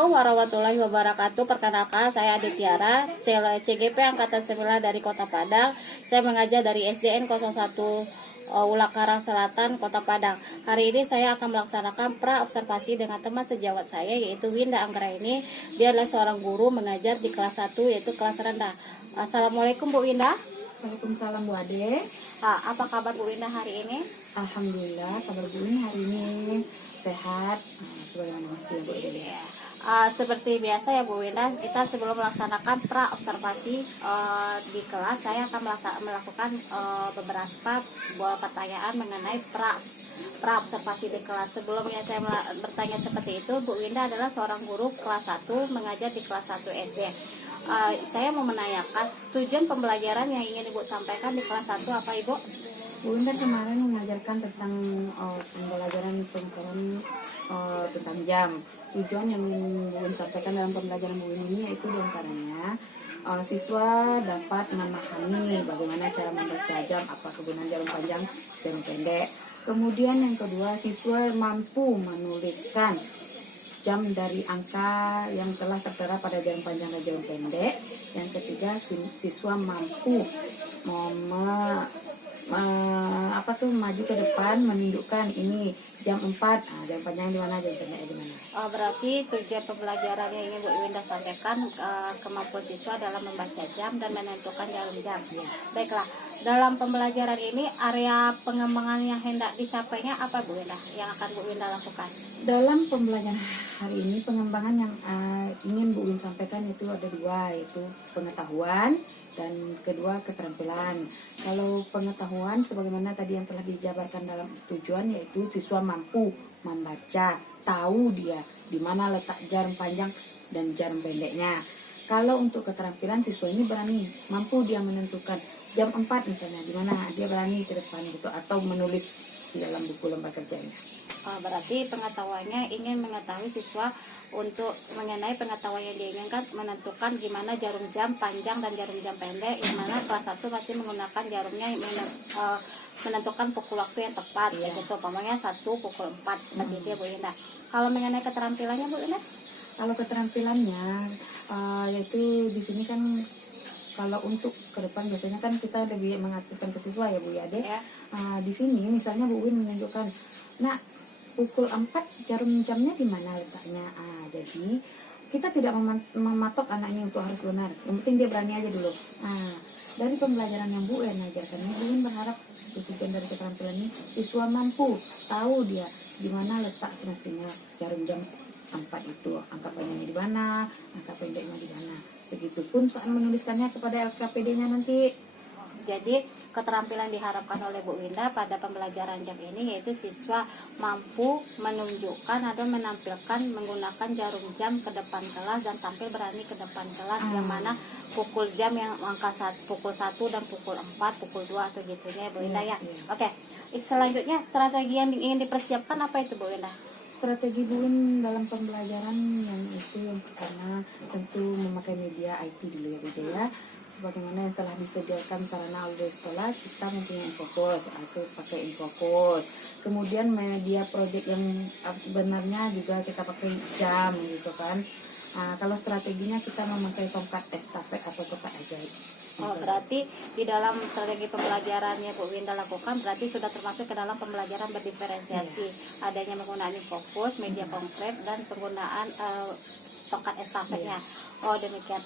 Assalamualaikum warahmatullahi wabarakatuh. Perkenalkan, saya Aditiara, CGP Angkatan 9 dari Kota Padang. Saya mengajar dari SDN 01 Ulakarang Selatan, Kota Padang. Hari ini saya akan melaksanakan pra-observasi dengan teman sejawat saya, yaitu Winda Anggraini. Dia adalah seorang guru mengajar di kelas 1, yaitu kelas rendah. Assalamualaikum Bu Winda. Waalaikumsalam Bu Ade. Apa kabar Bu Winda hari ini? Alhamdulillah, kabar Bu ini hari ini sehat, sebagaimana mestinya Bu Ade. Seperti biasa ya Bu Winda, kita sebelum melaksanakan pra-observasi di kelas, saya akan melakukan beberapa pertanyaan mengenai pra-observasi di kelas. Sebelumnya saya bertanya seperti itu, Bu Winda adalah seorang guru kelas 1 mengajar di kelas 1 SD. Saya mau menanyakan tujuan pembelajaran yang ingin Ibu sampaikan di kelas 1 apa Ibu? Bu Winda kemarin mengajarkan tentang pembelajaran tentang jam. Tujuan yang Bu Winda sampaikan dalam pembelajaran Bu Winda ini yaitu diantaranya siswa dapat memahami bagaimana cara membaca jam, apa kegunaan jarum panjang, jarum pendek. Kemudian yang kedua, siswa mampu menuliskan jam dari angka yang telah tertera pada jarum panjang dan jarum pendek. Yang ketiga, siswa mampu maju ke depan menunjukkan ini jam 4, jam panjang di mana, jam pendek di mana. Berarti tujuan pembelajaran yang ingin Bu Winda sampaikan kemampuan siswa dalam membaca jam dan menentukan jarum jam. Ya. Baiklah, dalam pembelajaran ini area pengembangan yang hendak dicapainya apa Bu Winda yang akan Bu Winda lakukan? Dalam pembelajaran hari ini pengembangan yang ingin Bu Winda sampaikan itu ada dua, yaitu pengetahuan dan kedua keterampilan. Kalau pengetahuan sebagaimana tadi yang telah dijabarkan dalam tujuan, yaitu siswa mampu membaca, tahu dia di mana letak jarum panjang dan jarum pendeknya. Kalau untuk keterampilan, siswa ini berani, mampu dia menentukan jam 4 misalnya di mana, dia berani ke depan gitu atau menulis di dalam buku lembar kerjanya. Berarti pengetahuannya ingin mengetahui siswa untuk mengenai pengetahuan yang diinginkan, menentukan gimana jarum jam panjang dan jarum jam pendek, yang mana kelas 1 masih menggunakan jarumnya menentukan pukul waktu yang tepat, gitu. Umpamanya 1 pukul 4 begitu ya Bu Winda. Kalau mengenai keterampilannya Bu Winda? Kalau keterampilannya yaitu di sini kan kalau untuk ke depan biasanya kan kita lebih mengaktifkan ke siswa ya Bu Ade. Ya. Di sini misalnya Bu Win menunjukkan, nah pukul 4 jarum jamnya di mana letaknya. Jadi kita tidak mematok anaknya untuk harus benar. Yang penting dia berani aja dulu. Dari pembelajaran yang Bu Win ajarkan ini, Bu Win berharap tujuan dari keterampilan ini siswa mampu tahu dia di mana letak semestinya jarum jam 4 itu, angka panjangnya di mana, angka pendeknya di mana. Begitupun saat menuliskannya kepada LKPD-nya nanti. Jadi keterampilan diharapkan oleh Bu Winda pada pembelajaran jam ini yaitu siswa mampu menunjukkan atau menampilkan menggunakan jarum jam ke depan kelas dan tampil berani ke depan kelas, yang mana pukul jam yang angka pukul 1 dan pukul 4, pukul 2 atau gitunya Bu Winda ya. Oke. Selanjutnya strategi yang ingin dipersiapkan apa itu Bu Winda? Strategi Bu Win dalam pembelajaran yang itu yang pertama tentu memakai media IT dulu ya Bu ya. Sebagaimana yang telah disediakan sarana audio sekolah, kita mempunyai Infocus atau pakai Infocus. Kemudian media project yang benarnya juga kita pakai jam gitu kan. Kalau strateginya kita memakai tongkat estafet atau tongkat ajaib. Berarti di dalam strategi pembelajaran yang Bu Winda lakukan berarti sudah termasuk ke dalam pembelajaran berdiferensiasi. Adanya menggunakan fokus, media konkret, dan penggunaan tongkat estafetnya. Demikian.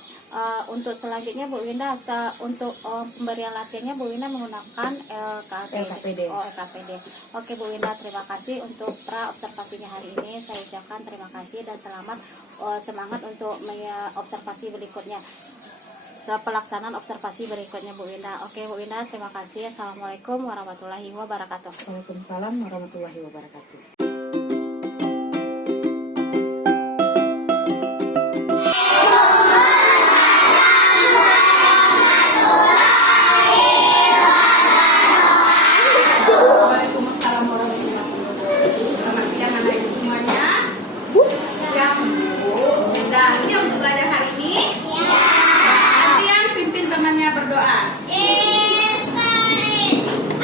Untuk selanjutnya Bu Winda, untuk pemberian latihannya Bu Winda menggunakan LKPD. LKPD. Oke Bu Winda, terima kasih untuk pra-observasinya hari ini. Saya ucapkan terima kasih dan semangat untuk observasi berikutnya. Pelaksanaan observasi berikutnya Bu Winda. Oke Bu Winda, terima kasih. Assalamualaikum warahmatullahi wabarakatuh. Waalaikumsalam warahmatullahi wabarakatuh.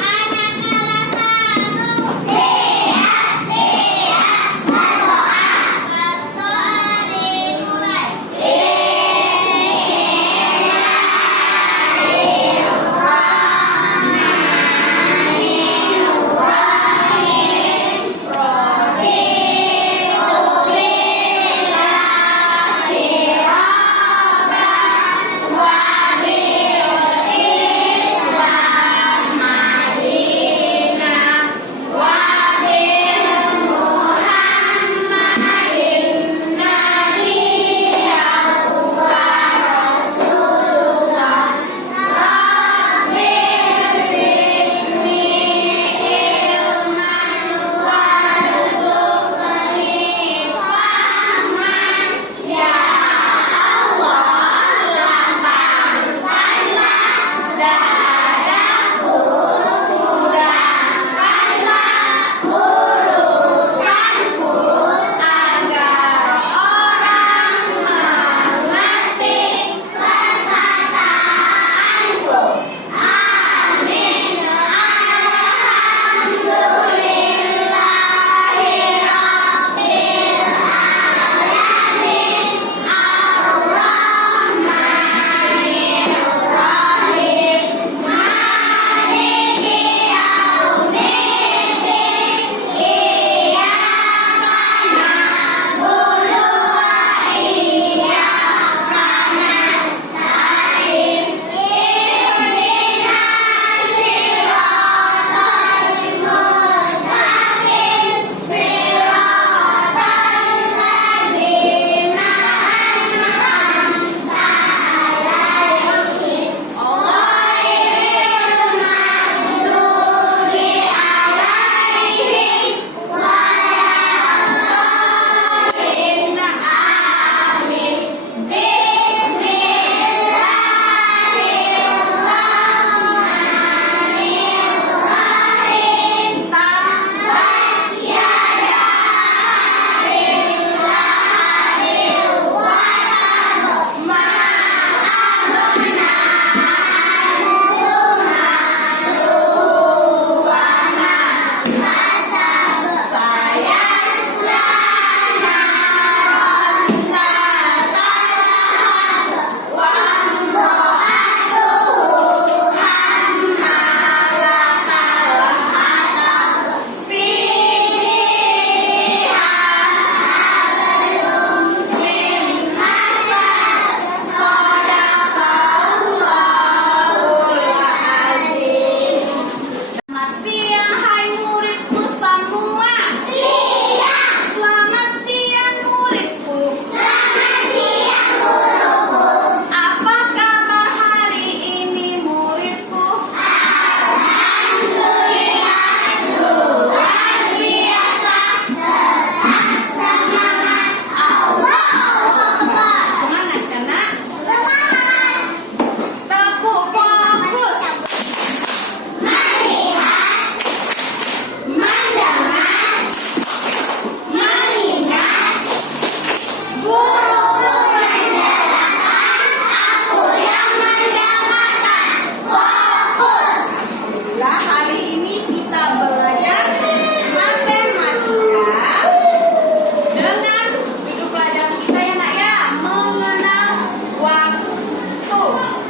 Anak kelas 1 sehat.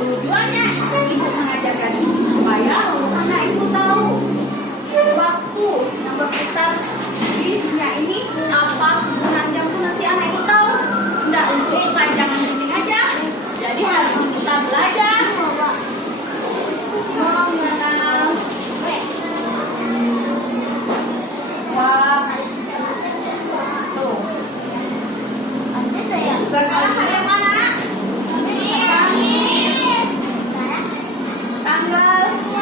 Tujuannya ibu mengajarkan ini supaya anak itu tahu waktu yang berputar di dunia ini apa penggunaan jam itu nanti anak itu tahu. Tidak untuk panjangan ini aja. Jadi harus kita belajar. Wah, tuh. Sekarang hari yang mana? Tanggal 22,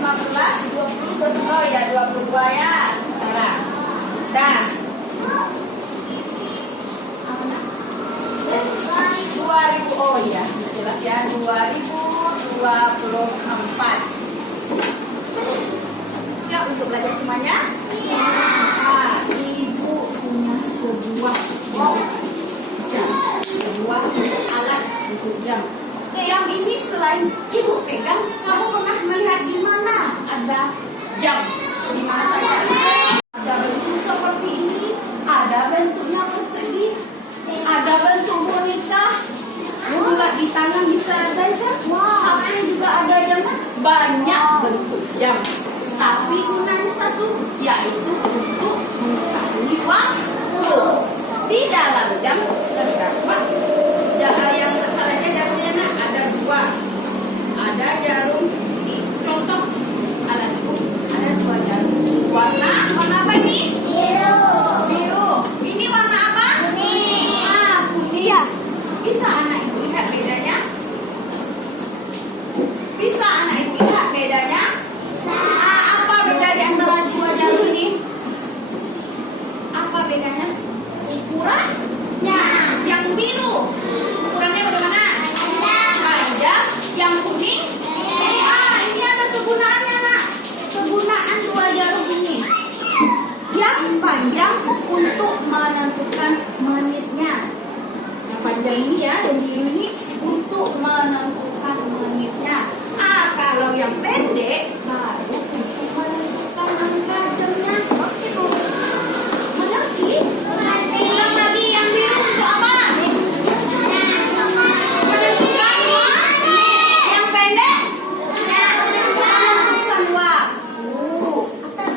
15, 20, oh ya 22 ya sekarang. Dan 2000, oh ya jelas ya 2024. Siap untuk belajar semuanya? Nah, ibu punya sebuah jam, sebuah alat untuk jam. Yang ini selain ibu pegang, kamu pernah melihat di mana ada jam? Di mana saja? Ada bentuk seperti ini, ada bentuknya persegi, ada bentuk boneka, juga di tangan bisa ada jam, HP juga ada jamnya, banyak bentuk jam. Tapi gunanya satu, yaitu untuk mengetahui waktu. Di dalam jam terdapat yang salahnya jarumnya nak ada dua, ada jarum di contoh alat itu ada dua jarum. Warna apa ini? Biru. Ini warna apa? Kuning. Kuning. Bisa anak ibu lihat bedanya? Bisa anak ibu lihat bedanya? Apa beda di antara dua jarum ini? Apa bedanya? Ukuran? Yang biru ukurannya bagaimana? Panjang. Yang kuning? Ini ada kegunaannya nak. Kegunaan dua jarum ini. Yang panjang untuk menentukan menitnya. Yang panjang ini ya, yang biru ini untuk menentukan menitnya. Kalau yang pendek baru untuk menentukan angka jamnya. Begitu. Mengerti? Ulang lagi yang biru untuk apa? Menentukan yang pendek? Menentukan waktu.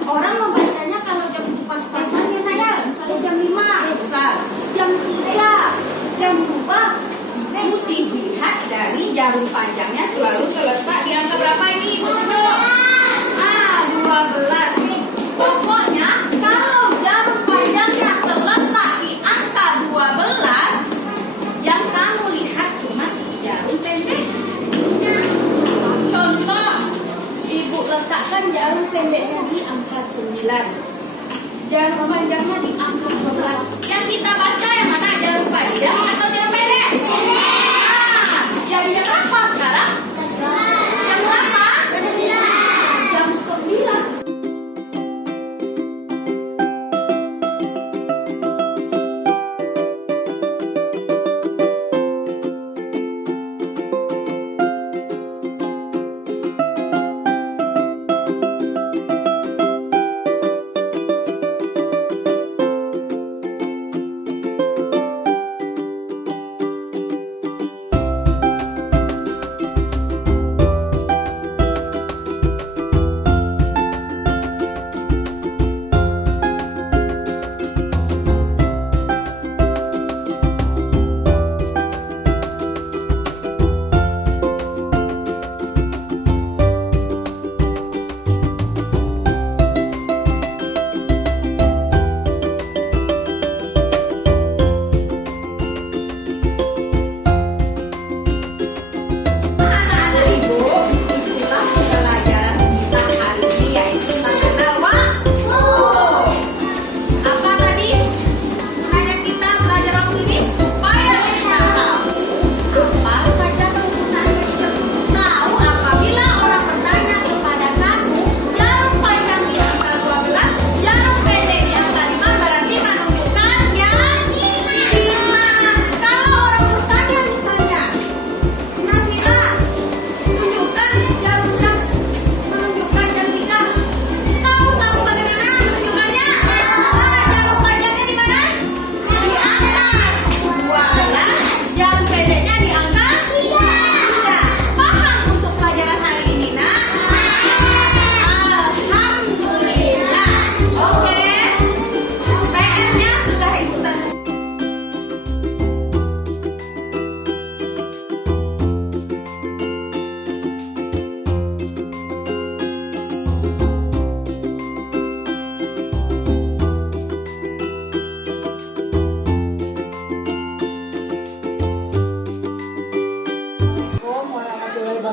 Orang membacanya kalau jam pas-pasan ya nak ya. Misalnya jam 5, misal jam 3, jam 2. Putih dilihat dari jarum panjangnya selalu terletak di angka berapa ini? 12. Pokoknya kalau jarum panjangnya terletak di angka 12, yang kamu lihat cuma jarum pendeknya. Contoh, ibu letakkan jarum pendeknya di angka 9. Jarum panjangnya di angka 12. Yang kita baca yang mana, jarum panjang atau jarum pendek? Jamnya berapa sekarang? Jam berapa? Jam 9.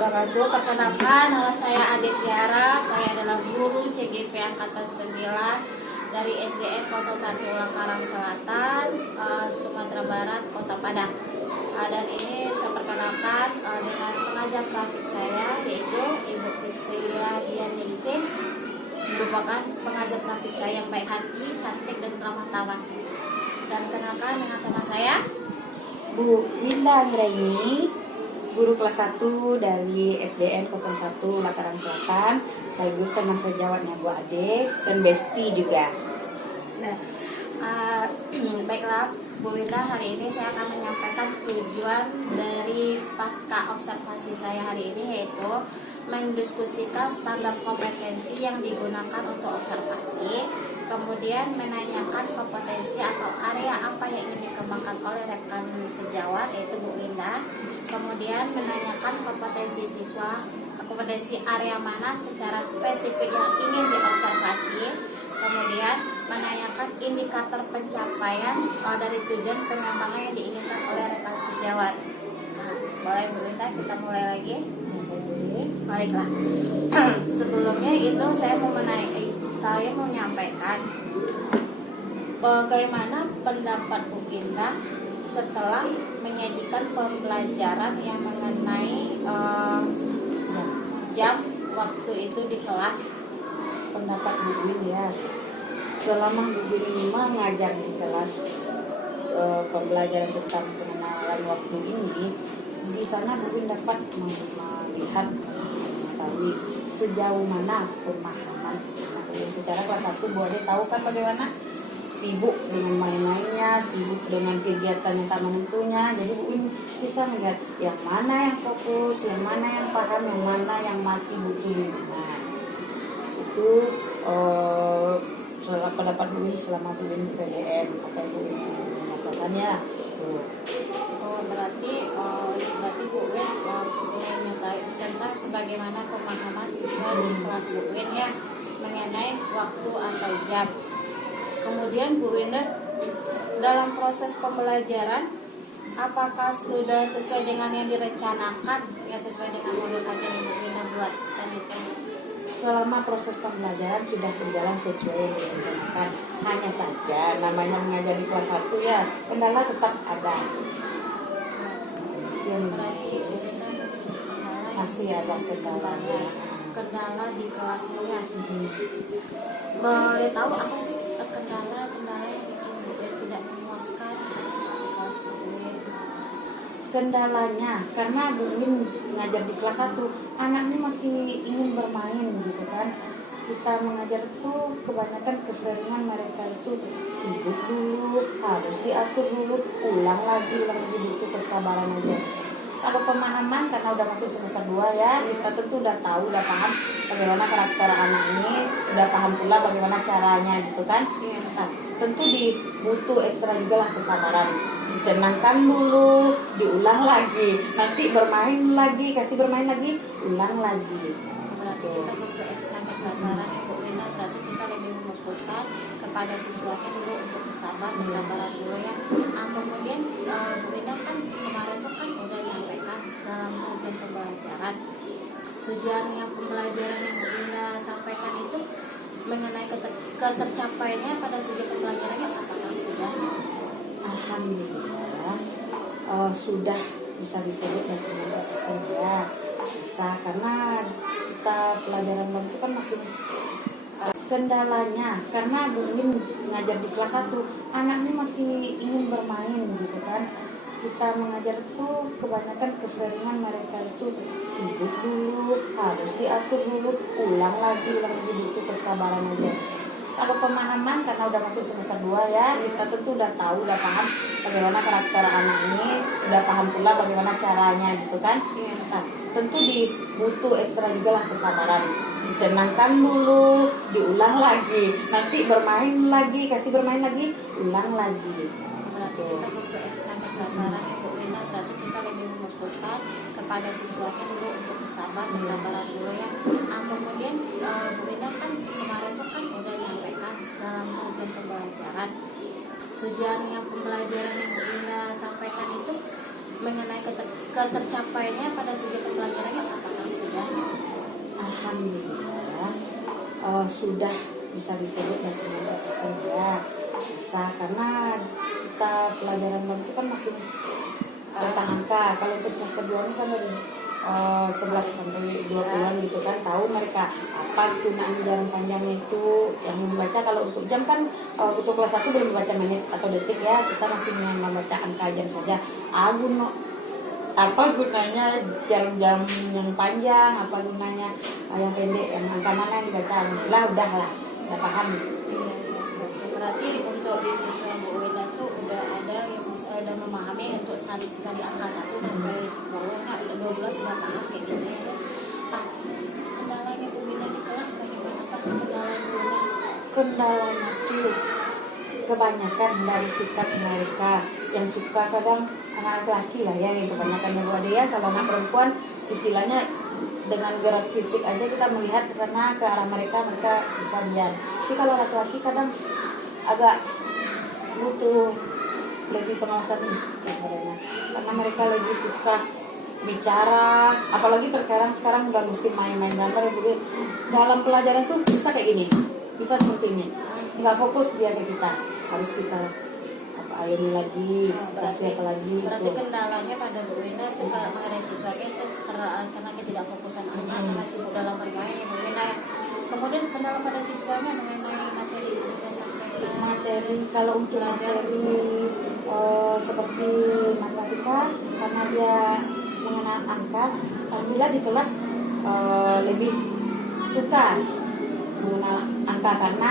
wabarakatuh. Perkenalkan, nama saya Ade Tiara. Saya adalah guru CGV Angkatan 9 dari SDN 01 Langkarang Selatan, Sumatera Barat, Kota Padang. Dan ini saya perkenalkan dengan pengajar praktik saya, yaitu Ibu Priscilia Dianingsih, merupakan pengajar praktik saya yang baik hati, cantik, dan ramah tamah. Dan kenalkan dengan teman saya, Bu Winda Anggraini, guru kelas 1 dari SDN 01 Langkarang Selatan, sekaligus teman sejawatnya Bu Ade dan Besti juga. nah, baiklah Bu Winda, hari ini saya akan menyampaikan tujuan dari pasca observasi saya hari ini, yaitu mendiskusikan standar kompetensi yang digunakan untuk observasi, kemudian menanyakan kompetensi atau area apa yang ingin dikembangkan oleh rekan sejawat, yaitu Bu Winda, kemudian menanyakan kompetensi siswa, kompetensi area mana secara spesifik yang ingin diobservasi, kemudian menanyakan indikator pencapaian dari tujuan pengembangan yang diinginkan oleh rekan sejawat. Nah, boleh Bu Winda, kita mulai lagi. Baiklah. Sebelumnya itu saya mau menyampaikan bagaimana pendapat Bu Winda setelah menyajikan pembelajaran yang mengenai jam waktu itu di kelas. Pendapat Bu Win ya, selama Bu Win mengajar di kelas pembelajaran tentang pengenalan waktu ini, di sana Bu Win dapat melihat mengetahui sejauh mana pemahaman. Secara kelas 1 Bu Ade tahu kan bagaimana sibuk dengan main-mainnya, sibuk dengan kegiatan yang tak menentunya. Jadi Bu Win bisa melihat yang mana yang fokus, yang mana yang paham, yang mana yang masih butuh bimbingan. Itu pendapat Bu Win selama Bu Win di PDM, apa yang Bu Win merasakannya. Berarti Bu Win menyatakan tentang sebagaimana pemahaman siswa di kelas Bu Win ya mengenai waktu atau jam. Kemudian Bu Winda, dalam proses pembelajaran apakah sudah sesuai dengan yang direncanakan, ya sesuai dengan modul kajian yang Bu Winda buatkan itu? Selama proses pembelajaran sudah berjalan sesuai yang direncanakan. Hanya saja namanya mengajar di kelas 1 ya, kendala tetap ada. Berarti Bu Winda kendala Pasti ada kendala di kelasnya. Boleh tahu apa sih kendala yang bikin Bu Win tidak memuaskan di kelas Bu Win? Kendalanya karena Bu Win mengajar di kelas 1, anaknya masih ingin bermain gitu kan. Kita mengajar tuh kebanyakan keseringan mereka itu sibuk dulu, harus diatur dulu, ulang lagi butuh kesabaran aja. Kalau pemahaman karena udah masuk semester 2 ya, kita tentu udah tahu, udah paham bagaimana karakter anak ini, udah paham pula bagaimana caranya gitu kan. Nah, tentu butuh ekstra juga lah kesabaran. Ditenangkan dulu, diulang lagi, nanti bermain lagi, kasih bermain lagi, ulang lagi. Berarti kita butuh ekstra kesabaran ya Bu Winda. Berarti kita lebih memuskulkan kepada siswanya dulu untuk kesabaran dulu ya. Kemudian Bu Winda kan kemarin tuh kan udah nyampaikan dalam tujuan pembelajaran. Tujuan yang pembelajaran yang Bu Winda sampaikan itu mengenai ketercapaiannya pada tujuan pembelajarannya apakah sudah? Alhamdulillah sudah bisa disebut dan 90% ya bisa, karena kita pelajaran itu kan masih kendalanya karena Bu Win mengajar di kelas 1, anaknya masih ingin bermain gitu kan. Kita mengajar tuh kebanyakan keseringan mereka itu sibuk dulu, harus diatur dulu, ulang lagi butuh kesabaran aja. Kalau pemahaman karena udah masuk semester 2 ya, kita tentu udah tahu, udah paham bagaimana karakter anak ini, udah paham pula bagaimana caranya gitu kan. Nah, tentu butuh ekstra juga lah kesabaran. Ditenangkan dulu, diulang lagi, nanti bermain lagi, kasih bermain lagi, ulang lagi. Berarti kita butuh ekstra kesabaran ya Bu Winda. Berarti kita lebih memuskulkan kepada siswanya dulu untuk kesabaran dulu ya. Kemudian Bu Winda kan kemarin tuh kan udah nyampaikan dalam tujuan pembelajaran. Tujuan yang pembelajaran yang Bu Winda sampaikan itu mengenai ketercapaiannya pada tujuan pembelajarannya apakah Alhamdulillah sudah bisa disebut bahasa 100% ya bisa, karena kita pelajaran baru itu kan masih tentang angka. Kalau untuk semester 2 ini kan dari 11 sampai 20-an gitu kan, tahu mereka apa gunaan jarum panjangnya itu yang membaca. Kalau untuk jam kan untuk kelas 1 belum membaca menit atau detik ya, kita masih membaca angka jam saja. Apa gunanya jarum jam yang panjang, apa gunanya yang pendek, yang angka mana yang dibaca. Alhamdulillah udah paham. Berarti untuk di siswa Bu Wina tuh udah ada yang bisa udah memahami untuk dari angka 1 sampai 10, nah udah 12 sudah paham kayak gitu ya. Kendalanya Bu Wina di kelas bagaimana, apa sih kendalanya Bu Wina? Kendalanya tuh kebanyakan dari sikap mereka yang suka, kadang anak laki lah ya yang kebanyakan yang ada ya. Kalau anak perempuan istilahnya dengan gerak fisik aja kita melihat ke sana ke arah mereka bisa diam. Tapi kalau laki-laki kadang agak butuh lebih pengawasan sebenarnya, karena mereka lebih suka bicara, apalagi terkadang sekarang udah musim main-main gambar ya Bu. Dalam pelajaran tuh bisa kayak gini, bisa seperti ini, nggak fokus dia ke kita, harus kita ini lagi, kasih apa lagi. Berarti kendalanya pada Bu Wina itu mengenai siswanya itu karena ketidakfokusan anak masih dalam bermain ya Bu Wina. Kemudian kendala pada siswanya mengenai materi yang sudah sampaikan. Materi kalau untuk materi seperti matematika, karena dia mengenal angka, alhamdulillah di kelas lebih suka mengenal angka, karena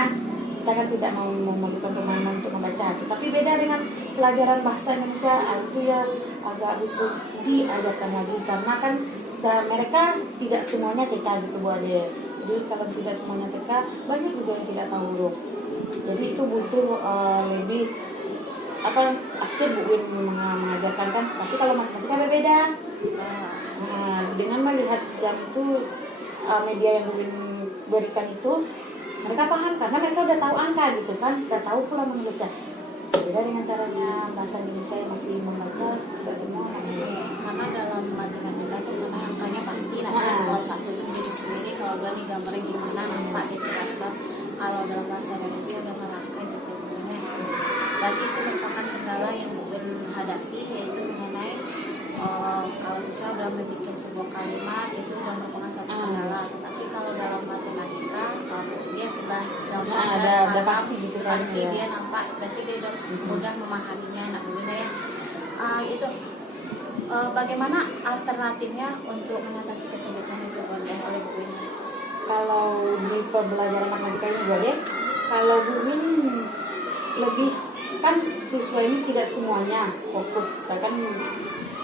kita kan tidak mau memerlukan pemahaman untuk membaca. Tapi beda dengan pelajaran bahasa Indonesia, itu ya agak butuh diajarkan lagi, karena kan mereka tidak semuanya TK gitu Bu Ade. Jadi kalau tidak semuanya TK, banyak juga yang tidak tahu huruf. Jadi itu butuh lebih aktif Bu Win mengajarkan kan. Tapi kalau matematika beda. Dengan melihat jam itu media yang Bu Win berikan itu, mereka paham karena mereka udah tahu angka gitu kan, udah tahu pula menulisnya. Beda dengan caranya bahasa Indonesia yang masih membaca tidak semua. Karena dalam matematika itu karena angkanya pasti nanti kalau satu itu diri sendiri, kalau dua nih gambarnya gimana nampak dijelaskan. Kalau dalam bahasa Indonesia udah merangkai gitu bunyinya. Berarti itu merupakan kendala yang mungkin hadapi, yaitu mengenai kalau siswa dalam membuat sebuah kalimat itu sudah merupakan suatu kendala. Tetapi kalau dalam matematika dia sudah gampang dan ada pasti gitu kan, pasti ya. dia nampak, pasti dia udah mudah memahaminya. Nah Bu Wina ya, itu bagaimana alternatifnya untuk mengatasi kesulitan itu oleh Bu Wina? Kalau di pembelajaran matematika ini Bu Ade, kalau Bu Win lebih kan siswa ini tidak semuanya fokus, kita kan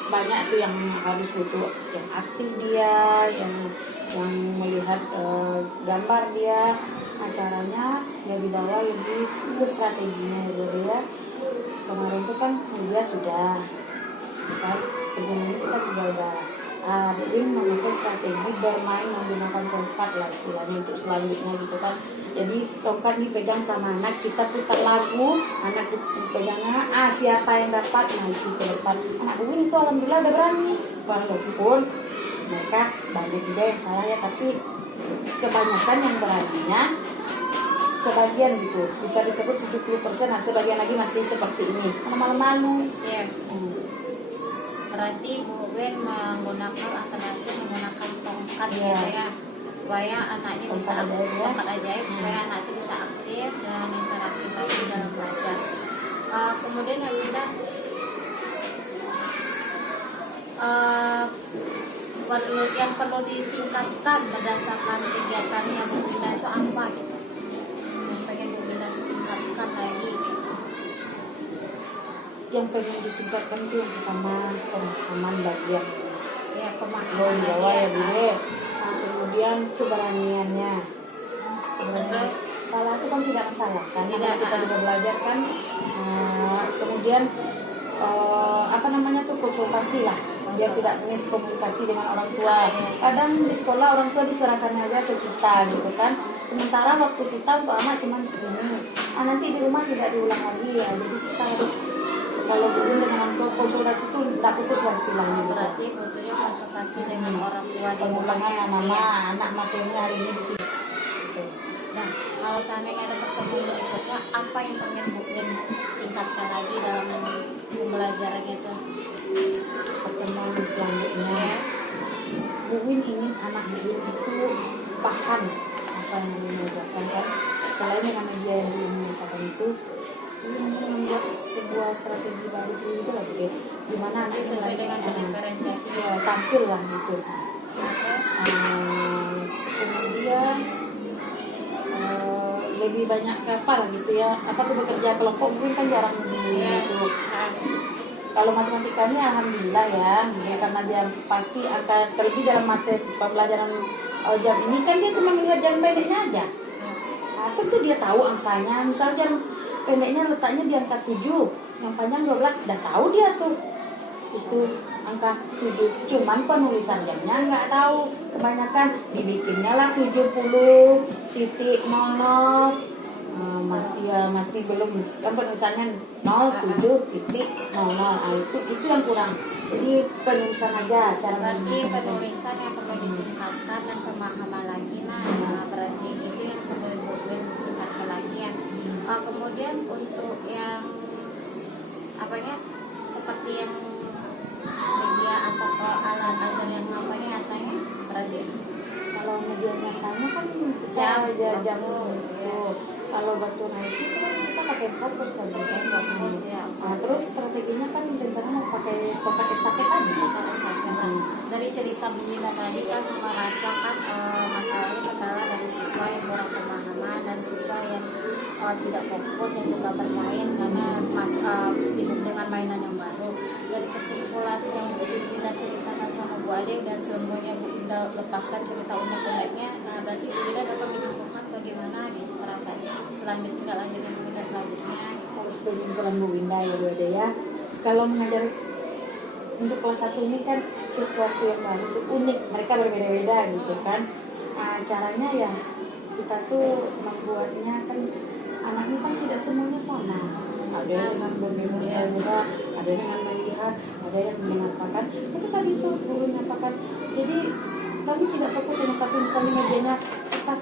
banyak tuh yang harus butuh yang aktif dia, yang melihat gambar dia. Caranya ya dibawa lebih ke strateginya ya. Kemarin itu kan dia sudah kan, ini kita juga udah Win memakai strategi bermain menggunakan tongkat lah istilahnya untuk selanjutnya gitu kan. Jadi tongkat dipegang sama anak, kita putar lagu, anak pegangnya, siapa yang dapat, nah itu ke depan. Anak Win itu alhamdulillah udah berani, walaupun mereka banyak juga yang salah ya, tapi kebanyakan yang beraninya sebagian gitu, bisa disebut 70%, nah sebagian lagi masih seperti ini, malu-malu. Yes. Berarti Bu Win menggunakan alternatif menggunakan tongkat gitu ya, supaya anaknya bisa tongkat ajaib, supaya anak itu bisa aktif dan interaktif lagi dalam belajar. Kemudian Bu Wina, yang perlu ditingkatkan berdasarkan kegiatannya Bu Wina itu apa gitu? Yang pengen Bu Wina tingkatkan lagi gitu. Yang pengen ditingkatkan itu yang pertama pemahaman bagian Pemahaman Jawa ya Bu. Kemudian keberaniannya. Salah itu kan tidak masalah kan, karena kita juga belajar kan. Kemudian konsultasi lah, dia tidak miskomunikasi dengan orang tua. Kadang di sekolah orang tua diserahkan aja ke kita gitu kan, sementara waktu kita untuk anak cuma segini, nanti di rumah tidak diulang lagi ya. Jadi kita harus, kalau dengan orang tua konsultasi itu tidak putus lah istilahnya. Berarti butuhnya konsultasi dengan orang tua di pengulangan rumah. mama Iya. anak materinya hari ini di sini. Gitu. Nah, kalau seandainya ada pertemuan berikutnya, apa yang pengen Bu Win tingkatkan lagi dalam pembelajarannya itu? Pertemuan selanjutnya, Bu Win ingin anak Bu Win itu paham apa yang Bu Win ajarkan kan. Selain dengan media yang Bu Win mengatakan itu, Bu Win ingin membuat sebuah strategi baru itu lagi deh. Gimana nanti Sesuai dengan diferensiasi. ya, tampil lah gitu. Terus, Kemudian lebih banyak ke apa lah gitu ya, apa tuh bekerja kelompok mungkin kan jarang gitu. Kalau matematikanya alhamdulillah ya, karena dia pasti akan terlebih dalam materi pembelajaran jam ini kan dia cuma melihat jam pendeknya aja. Nah, tentu dia tahu angkanya, misal jam pendeknya letaknya di angka 7, yang panjang 12, udah tahu dia tuh itu angka 7. Cuman penulisan jamnya nggak tahu, kebanyakan dibikinnya lah 70.00. Masih belum kan penulisannya 07.00. Nah, itu yang kurang. Jadi penulisan aja cara berarti penulisan yang perlu ditingkatkan dan pemahaman lagi. Nah, berarti itu yang perlu Bu Win tingkatkan lagi ya. Kemudian untuk yang apanya seperti yang media atau alat ajar yang namanya katanya berarti kalau media nyatanya kan Jam, jam waktu, itu. Kalau batu naik itu kan kita pakai fokus kan fokus ya. Nah, terus strateginya kan rencana mau pakai kotak estafet tadi. Dari cerita Bu Wina tadi kan merasakan masalahnya kendala dari siswa yang kurang pemahaman dan siswa yang tidak fokus, yang suka bermain karena sibuk dengan mainan yang baru. Dari kesimpulan yang Bu Wina ceritakan sama Bu Ade dan semuanya Bu Wina lepaskan cerita unek-uneknya, nah berarti Bu Wina dapat menyimpulkan bagaimana gitu perasaannya selanjutnya, nggak lanjutin Bu Wina selanjutnya. Kesimpulan Bu Winda ya Bu Ade ya, kalau mengajar untuk kelas 1 ini kan sesuatu yang baru itu unik, mereka berbeda-beda gitu kan. Caranya ya kita tuh membuatnya kan anaknya kan tidak semuanya sama, ada yang dengan bermimpi-mimpi, ada yang dengan melihat, ada yang mengatakan itu tadi itu guru menyatakan. Jadi kami tidak fokus hanya satu, misalnya medianya kertas,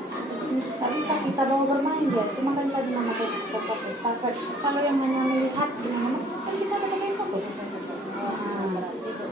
tak bisa kita bawa bermain ya, cuma kan tadi memakai kotak estafet. Kalau yang hanya melihat dengan kan kita ada main fokus. Berarti Bu